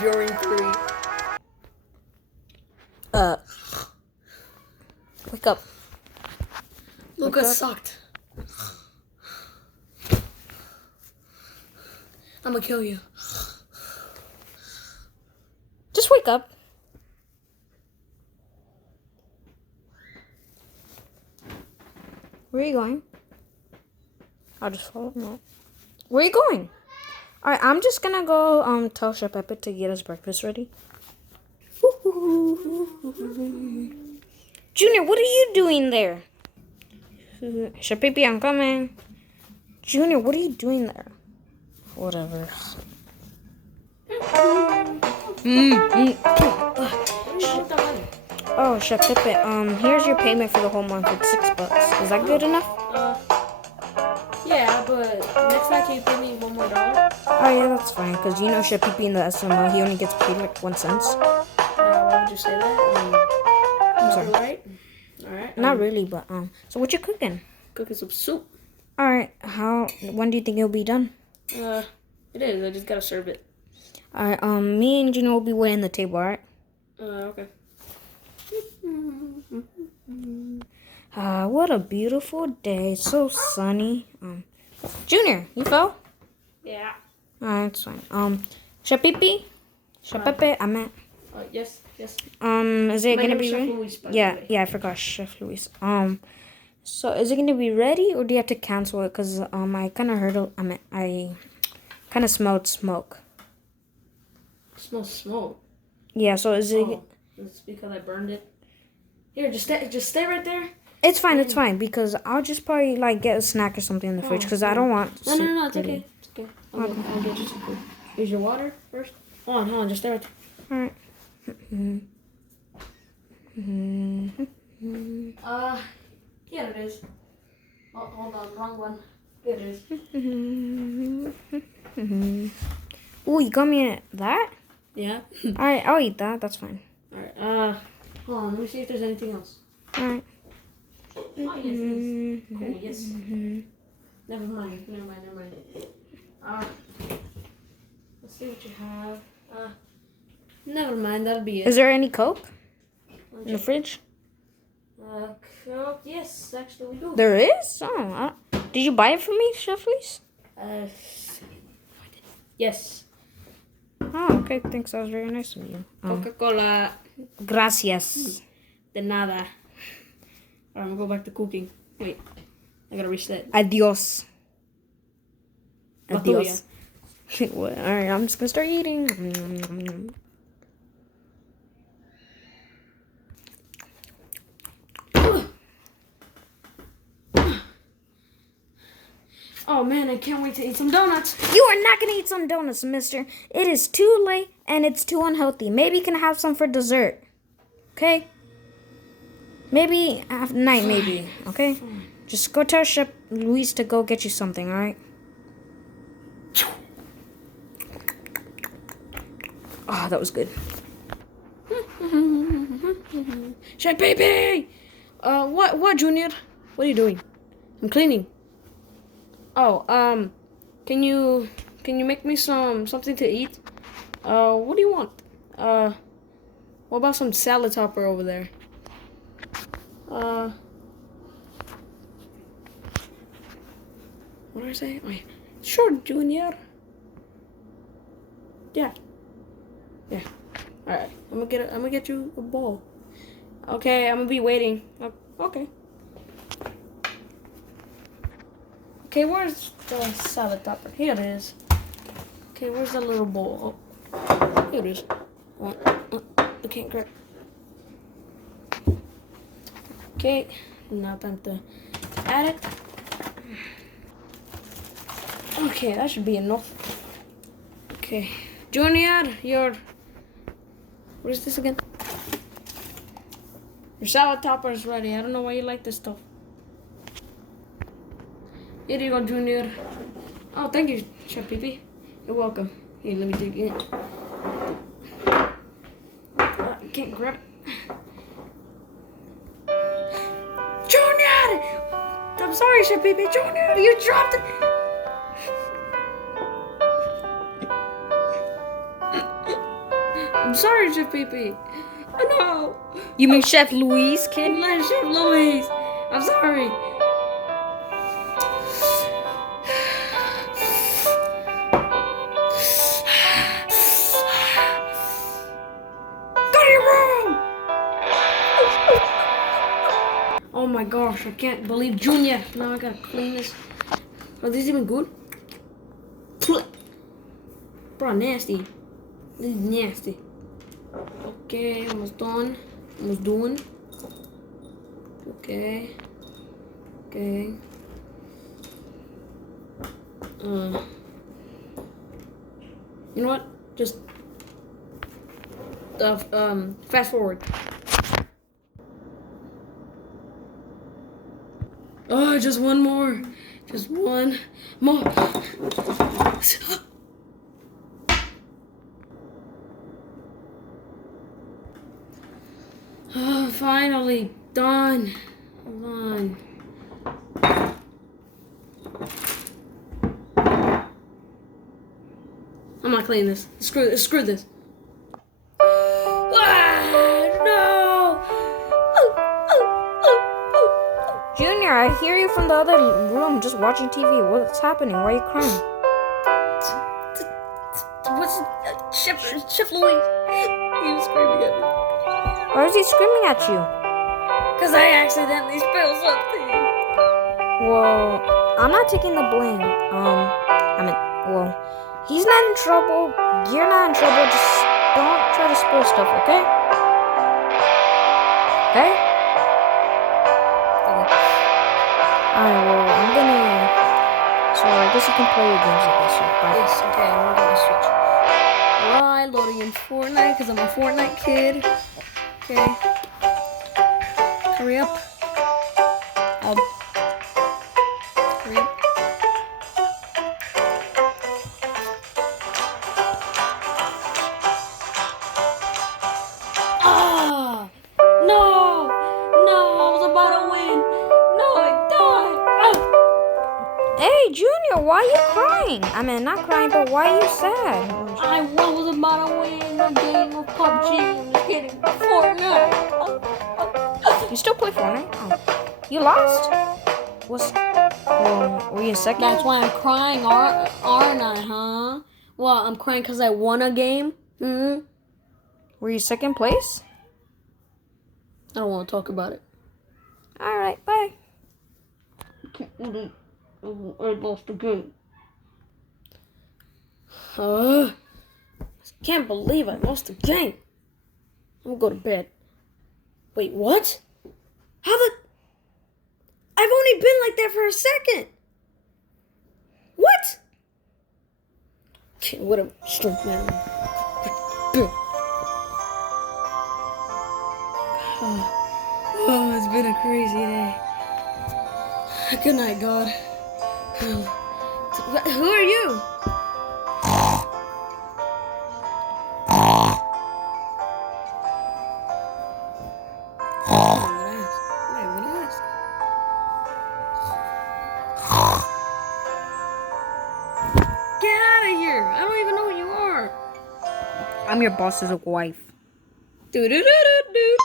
during 3. Wake up. Lucas sucked. I'm gonna kill you. Just wake up. Where are you going? I'll just follow him out. Where are you going? Alright, I'm just gonna go tell Chef Pepe to get his breakfast ready. Junior, what are you doing there? Chef Pepe, I'm coming. Junior, what are you doing there? Whatever. Oh, Chef Pepe, here's your payment for the whole month. It's $6. Is that good enough? Yeah, but next time can you pay me $1 more? Oh yeah, that's fine. Cause you know Chef Pepe in the SML, he only gets paid like 1 cent. Why would you say that? I'm sorry. Right? All right. Not really, but So what you cooking? Cooking some soup. All right. When do you think it'll be done? It is. I just gotta serve it. All right. Me and Gino will be waiting the table. All right. Okay. What a beautiful day. It's so sunny. Junior, you fell? Yeah. Alright, it's fine. Chef Pepe? Chef Pepe, I meant. Yes. Is it My gonna name be is Chef ready? Luis, by the way. Yeah, I forgot Chef Luis. So is it gonna be ready or do you have to cancel it? Cause I kind of heard. I kind of smelled smoke. Smells smoke. Yeah. So is it? Oh, it's because I burned it. Here, just stay right there. It's fine because I'll just probably like get a snack or something in the fridge because I don't want. No, it's okay. It's okay. I'll get you some food. Here's your water first. Hold on, just stay right there. All right. Here it is. Oh, hold on, wrong one. Here it is. Oh, you got me that? Yeah. All right, I'll eat that. That's fine. All right. Hold on. Let me see if there's anything else. All right. Oh, yes. Cool, yes. Never mind. Let's see what you have. Never mind. That'll be it. Is there any Coke in the fridge? Coke. Yes, actually we do. There is? Oh, did you buy it for me, Chef Luis? Yes. Oh, okay. Thanks. That was very nice of you. Coca-Cola. Gracias. De nada. Alright, I'm gonna go back to cooking. Wait, I gotta reset. Adios. La Adios. All right, I'm just gonna start eating. Oh man, I can't wait to eat some donuts. You are not gonna eat some donuts, mister. It is too late and it's too unhealthy. Maybe you can have some for dessert. Okay? Maybe after night, maybe. Okay? Just go tell Chef Luis to go get you something, alright? Oh, that was good. Chef Baby! What, Junior? What are you doing? I'm cleaning. Oh, can you make me something to eat? What do you want? What about some salad topper over there? What did I say? Wait. Sure, Junior. Yeah. Alright, I'm gonna get you a bowl. Okay, I'm gonna be waiting. Okay. Okay, where's the salad topper? Here it is. Okay, where's the little bowl? Oh, here it is. I can't grab. Okay, now time to add it. Okay, that should be enough. Okay, Junior, what is this again? Your salad topper is ready. I don't know why you like this stuff. Here you go, Junior. Oh, thank you, Chef Pepe. You're welcome. Here, let me dig in. I can't grab it. Junior! I'm sorry, Chef Pepe. Junior, you dropped it. I'm sorry, Chef Pee. Oh no. You mean Chef Louise, kid? Chef Louise. I'm sorry. Go to your room. Oh my gosh, I can't believe Junior. Now I gotta clean this. Are these even good? Bro, nasty. This is nasty. Okay, almost done. Almost doing. Okay. Okay. You know what? Just fast forward. Oh, just one more. Just one more. Oh, finally done. Hold on. I'm not cleaning this. Screw this. No! Junior, I hear you from the other room just watching TV. What's happening? Why are you crying? What's Chef Louise? He was screaming at me. Why is he screaming at you? Because I accidentally spilled something. Well, I'm not taking the blame. He's not in trouble. You're not in trouble. Just don't try to spill stuff, okay? Okay? Alright, well, I'm gonna... So, I guess you can play your games like this. Bye. Yes, okay, I'm gonna switch. Alright, loading in Fortnite because I'm a Fortnite kid. Okay. Hurry up. Hurry up. Ah! No! No! I was about to win! No, I died! Oh! Hey, Junior, why are you crying? I mean, not crying, but why are you sad? I was about to win a game of PUBG. I'm just kidding. Fortnite. You still play Fortnite? Oh. You lost? Were you in second? That's why I'm crying, aren't I, huh? Well, I'm crying because I won a game. Hmm? Were you second place? I don't want to talk about it. Alright, bye. I lost the game. I can't believe I lost the game. I'm gonna go to bed. Wait, what? How the... I've only been like that for a second. What? Okay, what a strength man. Oh, it's been a crazy day. Good night, God. Who are you? Get out of here! I don't even know who you are. I'm your boss's wife. Do do do do do.